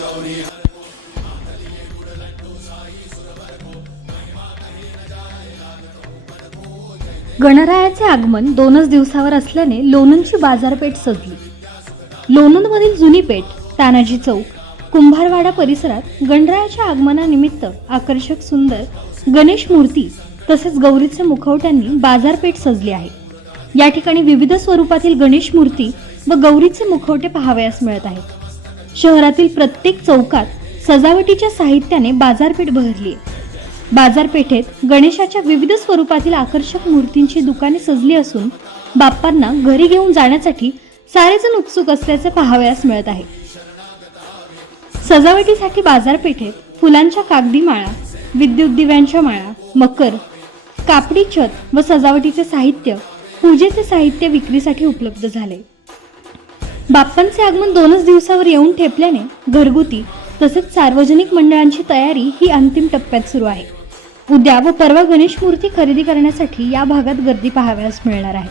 Gaudiya गणरायाचे आगमन दोनच दिवसावर असल्याने लोणंदची बाजारपेठ सजली. लोणंदमधील जुनी पेठ तानाजी चौक कुंभारवाडा परिसरात गणरायाच्या आगमनानिमित्त आकर्षक सुंदर गणेश मूर्ती तसेच गौरीचे मुखवट्यांनी बाजारपेठ सजली आहे. या ठिकाणी विविध स्वरूपातील गणेश मूर्ती व गौरीचे मुखवटे पाहावयास मिळत आहेत. शहरातील प्रत्येक चौकात सजावटीच्या साहित्याने बाजारपेठ बहरली आहे. बाजारपेठेत गणेशाच्या विविध स्वरूपातील आकर्षक मूर्तींची दुकाने सजली असून बाप्पांना घरी घेऊन जाण्यासाठी सारेजण उत्सुक असल्याचे पाहावयास मिळत आहे. सजावटीसाठी बाजारपेठेत फुलांच्या कागदी माळा विद्युत दिव्यांच्या माळा मकर कापडी छत व सजावटीचे साहित्य पूजेचे साहित्य विक्रीसाठी उपलब्ध झाले. बाप्पांचे आगमन दोनच दिवसावर येऊन ठेपल्याने घरगुती तसेच सार्वजनिक मंडळांची तयारी ही अंतिम टप्प्यात सुरू आहे. उद्या व परवा गणेश मूर्ती खरेदी करण्यासाठी या भागात गर्दी पाहावयास मिळणार आहे.